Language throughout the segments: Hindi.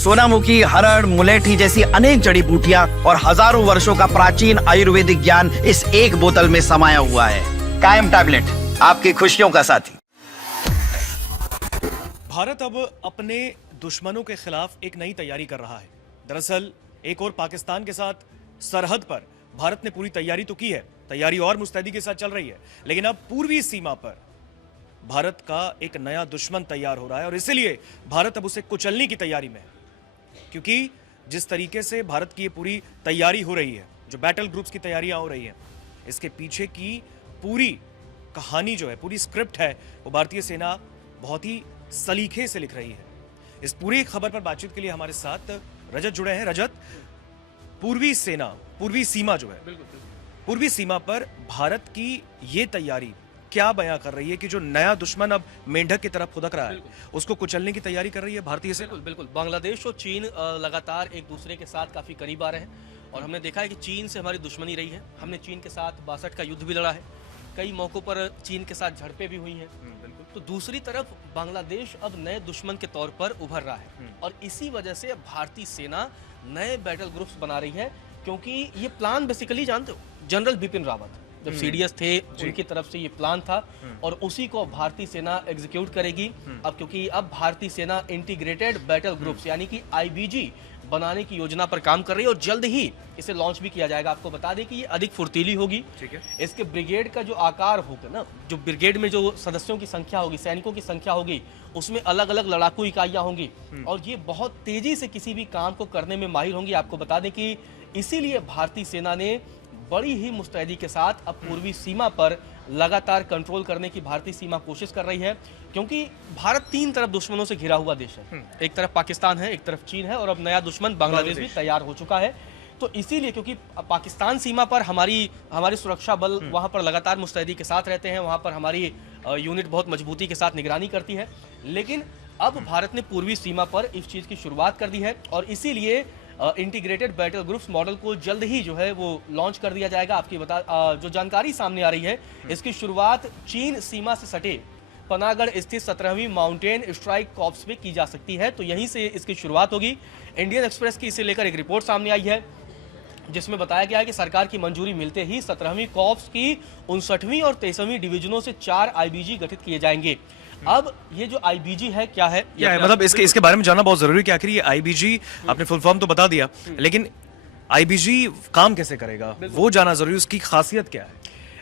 सोनामुखी, हरड़, मुलेठी जैसी अनेक जड़ी बूटियां और हजारों वर्षों का प्राचीन आयुर्वेदिक ज्ञान इस एक बोतल में समाया हुआ है। कायम टैबलेट, आपकी खुशियों का साथी। भारत अब अपने दुश्मनों के खिलाफ एक नई तैयारी कर रहा है। दरअसल एक और पाकिस्तान के साथ सरहद पर भारत ने पूरी तैयारी तो की है, तैयारी और मुस्तैदी के साथ चल रही है, लेकिन अब पूर्वी सीमा पर भारत का एक नया दुश्मन तैयार हो रहा है और इसीलिए भारत अब उसे कुचलने की तैयारी में है। क्योंकि जिस तरीके से भारत की ये पूरी तैयारी हो रही है, जो बैटल ग्रुप्स की तैयारियां हो रही हैं, इसके पीछे की पूरी कहानी जो है, पूरी स्क्रिप्ट है, वो भारतीय सेना बहुत ही सलीखे से लिख रही है। इस पूरी खबर पर बातचीत के लिए हमारे साथ रजत जुड़े हैं। रजत, पूर्वी सेना, पूर्वी सीमा जो है, पूर्वी सीमा पर भारत की ये तैयारी क्या बयां कर रही है कि जो नया दुश्मन अब मेंढक की तरफ खुदक रहा है, उसको कुचलने की तैयारी कर रही है भारतीय सेना? बिल्कुल। बांग्लादेश और चीन लगातार एक दूसरे के साथ काफ़ी करीब आ रहे हैं और हमने देखा है कि चीन से हमारी दुश्मनी रही है। हमने चीन के साथ 62 का युद्ध भी लड़ा है, कई मौक़ों पर चीन के साथ झड़पें भी हुई हैं। तो दूसरी तरफ बांग्लादेश अब नए दुश्मन के तौर पर उभर रहा है और इसी वजह से अब भारतीय सेना नए बैटल ग्रुप्स बना रही है, क्योंकि ये प्लान बेसिकली जानते हो, जनरल बिपिन रावत जब सीडीएस थे उनकी तरफ से ये प्लान था और उसी को भारतीय सेना एग्जीक्यूट करेगी। अब क्योंकि अब भारतीय सेना इंटीग्रेटेड बैटल ग्रुप्स यानी कि आईबीजी बनाने की योजना पर काम कर रही है और जल्द ही इसे लॉन्च भी किया जाएगा। आपको बता दें कि ये अधिक फुर्तीली होगी। इसके ब्रिगेड का जो आकार होगा ना, जो ब्रिगेड में जो सदस्यों की संख्या होगी, सैनिकों की संख्या होगी, उसमें अलग अलग लड़ाकू इकाइयां होंगी और ये बहुत तेजी से किसी भी काम को करने में माहिर होंगी। आपको बता दें कि इसीलिए भारतीय सेना ने बड़ी ही मुस्तैदी के साथ अब पूर्वी सीमा पर लगातार कंट्रोल करने की भारतीय सीमा कोशिश कर रही है, क्योंकि भारत तीन तरफ दुश्मनों से घिरा हुआ देश है। एक तरफ पाकिस्तान है, एक तरफ चीन है और अब नया दुश्मन बांग्लादेश भी तैयार हो चुका है। तो इसीलिए क्योंकि पाकिस्तान सीमा पर हमारी सुरक्षा बल वहां पर लगातार मुस्तैदी के साथ रहते हैं, वहां पर हमारी यूनिट बहुत मजबूती के साथ निगरानी करती है, लेकिन अब भारत ने पूर्वी सीमा पर इस चीज की शुरुआत कर दी है और इसीलिए इंटीग्रेटेड बैटल ग्रुप्स मॉडल को जल्द ही जो है वो लॉन्च कर दिया जाएगा। आपकी जो जानकारी सामने आ रही है, इसकी शुरुआत चीन सीमा से सटे पनागढ़ स्थित 17वीं माउंटेन स्ट्राइक कॉर्प्स में की जा सकती है, तो यहीं से इसकी शुरुआत होगी। इंडियन एक्सप्रेस की इसे लेकर एक रिपोर्ट सामने आई है जिसमें बताया गया है कि सरकार की मंजूरी मिलते ही 17वीं कॉर्प्स की 59वीं और 23वीं डिवीजनों से 4 आईबीजी गठित किए जाएंगे। अब ये जो आईबीजी है क्या है, मतलब इसके बारे में जानना बहुत जरूरी है कि आखिर ये आईबीजी, आपने फुल फॉर्म तो बता दिया, लेकिन आईबीजी काम कैसे करेगा वो जाना जरूरी, उसकी खासियत क्या है?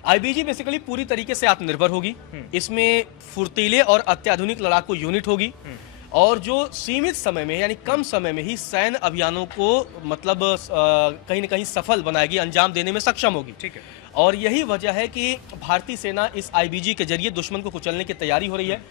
आईबीजी बेसिकली पूरी तरीके से आत्मनिर्भर होगी। इसमें फुर्तीले और अत्याधुनिक लड़ाकू यूनिट होगी और जो सीमित समय में यानी कम समय में ही सैन्य अभियानों को मतलब कहीं ना कहीं सफल बनाएगी, अंजाम देने में सक्षम होगी। ठीक है। और यही वजह है कि भारतीय सेना इस आईबीजी के जरिए दुश्मन को कुचलने की तैयारी हो रही है।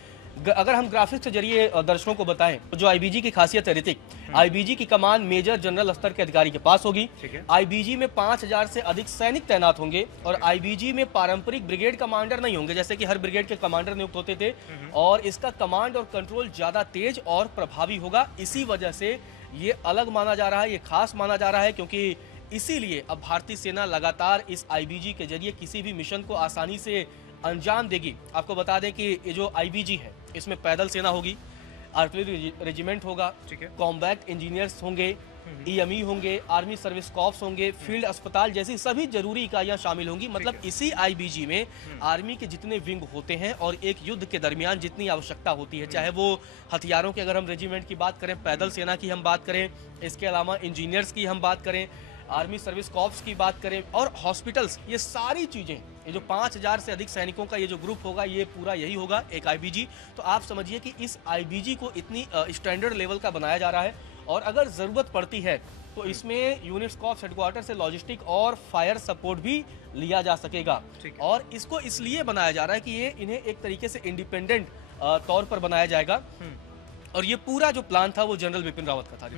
अगर हम ग्राफिक्स के जरिए दर्शकों को बताएं तो जो आईबीजी की खासियत है ऋतिक, आईबीजी की कमान मेजर जनरल स्तर के अधिकारी के पास होगी। आईबीजी में 5000 से अधिक सैनिक तैनात होंगे और आईबीजी में पारंपरिक ब्रिगेड कमांडर नहीं होंगे, जैसे कि हर ब्रिगेड के कमांडर नियुक्त होते थे, और इसका कमांड और कंट्रोल ज्यादा तेज और प्रभावी होगा। इसी वजह से ये अलग माना जा रहा है, ये खास माना जा रहा है, क्योंकि इसीलिए अब भारतीय सेना लगातार इस आईबीजी के जरिए किसी भी मिशन को आसानी से अंजाम देगी। आपको बता दें कि ये जो आईबीजी है इसमें पैदल सेना होगी, आर्टिलरी रेजिमेंट होगा, कॉम्बैट इंजीनियर्स होंगे, ईएमई होंगे, आर्मी सर्विस कॉर्प्स होंगे, फील्ड अस्पताल जैसी सभी जरूरी इकाइयां शामिल होंगी। मतलब इसी आईबीजी में आर्मी के जितने विंग होते हैं और एक युद्ध के दरमियान जितनी आवश्यकता होती है, चाहे वो हथियारों के अगर हम रेजिमेंट की बात करें, पैदल सेना की हम बात करें, इसके अलावा इंजीनियर्स की हम बात करें, आर्मी सर्विस कॉर्प्स की बात करें और हॉस्पिटल्स, ये सारी चीजें, ये जो 5000 से अधिक सैनिकों का ये जो ग्रुप होगा, ये पूरा यही होगा एक आईबीजी। तो आप समझिए कि इस आईबीजी को इतनी स्टैंडर्ड लेवल का बनाया जा रहा है और अगर जरूरत पड़ती है तो इसमें यूनिट्स कॉर्प्स हेडक्वार्टर से लॉजिस्टिक और फायर सपोर्ट भी लिया जा सकेगा। और इसको इसलिए बनाया जा रहा है कि ये इन्हें एक तरीके से इंडिपेंडेंट तौर पर बनाया जाएगा और ये पूरा जो प्लान था वो जनरल बिपिन रावत का था।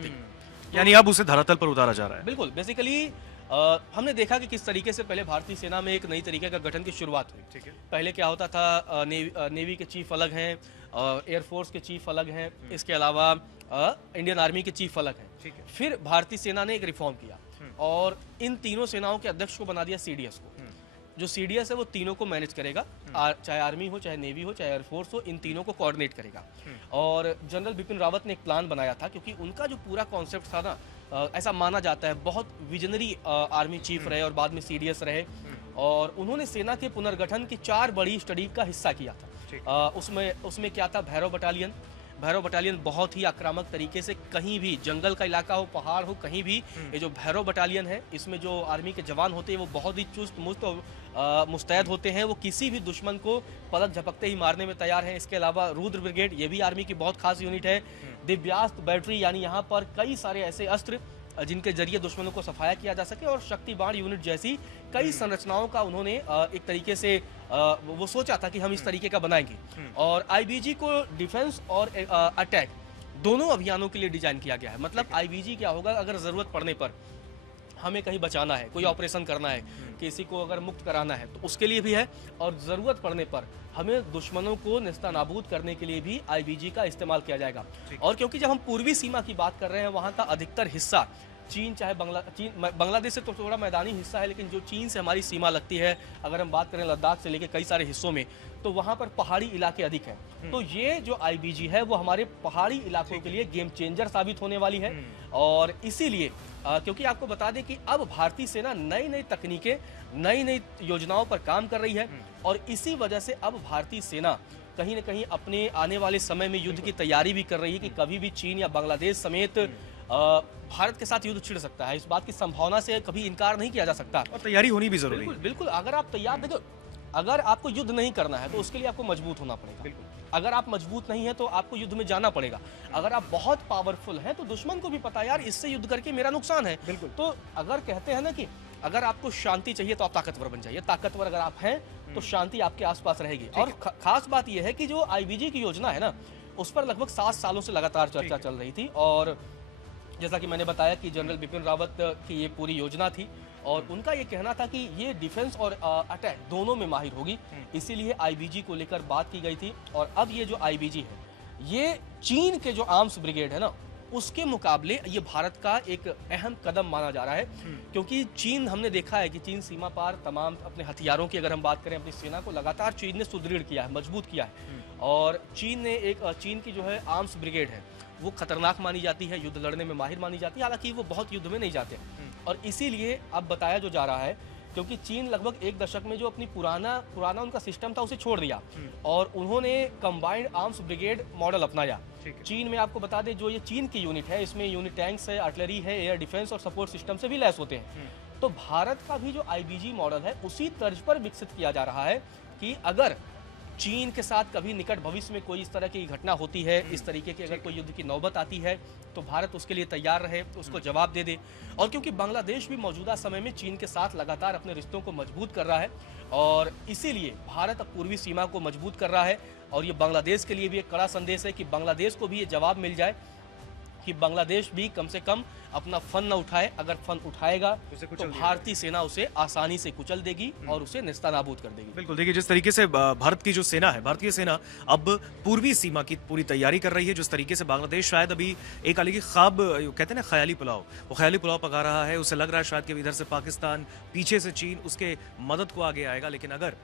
यानी अब उसे धरातल पर उतारा जा रहा है। बिल्कुल। बेसिकली हमने देखा कि किस तरीके से पहले भारतीय सेना में एक नई तरीके का गठन की शुरुआत हुई। ठीक है। पहले क्या होता था, नेवी के चीफ अलग हैं, एयरफोर्स के चीफ अलग हैं, इसके अलावा इंडियन आर्मी के चीफ अलग हैं। ठीक है। फिर भारतीय सेना ने एक रिफॉर्म किया और इन तीनों सेनाओं के अध्यक्ष को बना दिया सीडीएस को। जो सीडीएस है वो तीनों को मैनेज करेगा चाहे आर्मी हो, चाहे नेवी हो, चाहे एयरफोर्स हो, इन तीनों को कोऑर्डिनेट करेगा। और जनरल बिपिन रावत ने एक प्लान बनाया था, क्योंकि उनका जो पूरा कॉन्सेप्ट था ना, ऐसा माना जाता है बहुत विजनरी आर्मी चीफ रहे और बाद में सीडीएस रहे, और उन्होंने सेना के पुनर्गठन की 4 बड़ी स्टडी का हिस्सा किया था। उसमें क्या था, भैरव बटालियन बहुत ही आक्रामक तरीके से, कहीं भी जंगल का इलाका हो, पहाड़ हो, कहीं भी ये जो भैरव बटालियन है, इसमें जो आर्मी के जवान होते हैं वो बहुत ही चुस्त मुस्त और मुस्तैद होते हैं। वो किसी भी दुश्मन को पलक झपकते ही मारने में तैयार हैं। इसके अलावा रुद्र ब्रिगेड, ये भी आर्मी की बहुत खास यूनिट है। दिव्यास्त्र बैटरी, यानी यहाँ पर कई सारे ऐसे अस्त्र जिनके जरिए दुश्मनों को सफाया किया जा सके, और शक्ति बाण यूनिट जैसी कई संरचनाओं का उन्होंने एक तरीके से वो सोचा था कि हम इस तरीके का बनाएंगे। और आईबीजी को डिफेंस और अटैक दोनों अभियानों के लिए डिजाइन किया गया है। मतलब आईबीजी क्या होगा, अगर जरूरत पड़ने पर हमें कहीं बचाना है, कोई ऑपरेशन करना है, किसी को अगर मुक्त कराना है, तो उसके लिए भी है, और ज़रूरत पड़ने पर हमें दुश्मनों को नेस्तनाबूद करने के लिए भी आईबीजी का इस्तेमाल किया जाएगा। और क्योंकि जब हम पूर्वी सीमा की बात कर रहे हैं, वहाँ का अधिकतर हिस्सा चीन, चाहे बांग्लादेश से तो थोड़ा मैदानी हिस्सा है, लेकिन जो चीन से हमारी सीमा लगती है, अगर हम बात करें लद्दाख से लेकर कई सारे हिस्सों में, तो वहाँ पर पहाड़ी इलाके अधिक हैं। तो ये जो आईबीजी है वो हमारे पहाड़ी इलाकों के लिए गेम चेंजर साबित होने वाली है। और इसीलिए क्योंकि आपको बता दें कि अब भारतीय सेना नई नई तकनीकें, नई नई योजनाओं पर काम कर रही है, और इसी वजह से अब भारतीय सेना कहीं न कहीं अपने आने वाले समय में युद्ध की तैयारी भी कर रही है कि कभी भी चीन या बांग्लादेश समेत भारत के साथ युद्ध छिड़ सकता है। इस बात की संभावना से कभी इनकार नहीं किया जा सकता, और तैयारी होनी भी जरूरी है। बिल्कुल। अगर आप तैयार, देखो, अगर आपको युद्ध नहीं करना है तो उसके लिए आपको मजबूत होना पड़ेगा। अगर आप मजबूत नहीं है तो आपको युद्ध में जाना पड़ेगा। अगर आप बहुत पावरफुल हैं तो दुश्मन को भी पता, यार इससे युद्ध करके मेरा नुकसान है। तो अगर कहते हैं ना कि अगर आपको शांति चाहिए तो आप ताकतवर बन जाइए। ताकतवर अगर आप हैं तो शांति आपके आसपास रहेगी। और खास बात यह है कि जो आईबीजी की योजना है ना, उस पर लगभग 7 सालों से लगातार चर्चा चल रही थी, और जैसा कि मैंने बताया कि जनरल बिपिन रावत की ये पूरी योजना थी, और उनका ये कहना था कि ये डिफेंस और अटैक दोनों में माहिर होगी, इसीलिए आईबीजी को लेकर बात की गई थी। और अब ये जो आईबीजी है, ये चीन के जो आर्म्स ब्रिगेड है ना, उसके मुकाबले ये भारत का एक अहम कदम माना जा रहा है। क्योंकि चीन, हमने देखा है कि चीन सीमा पार तमाम अपने हथियारों की, अगर हम बात करें अपनी सेना को, लगातार चीन ने सुदृढ़ किया है, मजबूत किया है। और चीन की जो है आर्म्स ब्रिगेड है वो खतरनाक मानी जाती है, युद्ध लड़ने में माहिर मानी जाती है, हालांकि वो बहुत युद्ध में नहीं जाते। और इसीलिए अब बताया जो जा रहा है, क्योंकि चीन लगभग 1 दशक में जो अपनी पुराना उनका सिस्टम था उसे छोड़ दिया, और उन्होंने कंबाइंड आर्म्स ब्रिगेड मॉडल अपनाया। चीन में आपको बता दें, जो ये चीन की यूनिट है, इसमें यूनिट टैंक्स है, आर्टिलरी है, एयर डिफेंस और सपोर्ट सिस्टम से भी लैस होते हैं। तो भारत का भी जो आईबीजी मॉडल है उसी तर्ज पर विकसित किया जा रहा है कि अगर चीन के साथ कभी निकट भविष्य में कोई इस तरह की घटना होती है, इस तरीके की अगर कोई युद्ध की नौबत आती है, तो भारत उसके लिए तैयार रहे, उसको जवाब दे दे। और क्योंकि बांग्लादेश भी मौजूदा समय में चीन के साथ लगातार अपने रिश्तों को मजबूत कर रहा है, और इसीलिए भारत अब पूर्वी सीमा को मजबूत कर रहा है। और ये बांग्लादेश के लिए भी एक कड़ा संदेश है कि बांग्लादेश को भी ये जवाब मिल जाए कि बांग्लादेश भी कम से कम अपना फन न उठाए। अगर फन उठाएगा तो भारतीय सेना उसे आसानी से कुचल देगी और उसे नेस्तनाबूद कर देगी। बिल्कुल, देखिए जिस तरीके से भारत की जो सेना है, भारतीय सेना अब पूर्वी सीमा की पूरी तैयारी कर रही है। जिस तरीके से बांग्लादेश शायद अभी एक अलग ही ख्वाब, कहते हैं ना ख्याली पुलाव, वो ख्याली पुलाव पका रहा है। उसे लग रहा है शायद कि इधर से पाकिस्तान, पीछे से चीन उसके मदद को आगे आएगा। लेकिन अगर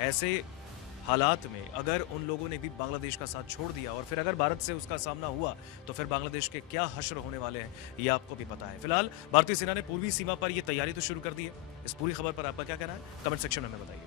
ऐसे हालात में अगर उन लोगों ने भी बांग्लादेश का साथ छोड़ दिया और फिर अगर भारत से उसका सामना हुआ, तो फिर बांग्लादेश के क्या हश्र होने वाले हैं ये आपको भी पता है। फिलहाल भारतीय सेना ने पूर्वी सीमा पर ये तैयारी तो शुरू कर दी है। इस पूरी खबर पर आपका क्या कहना है, कमेंट सेक्शन में बताइए।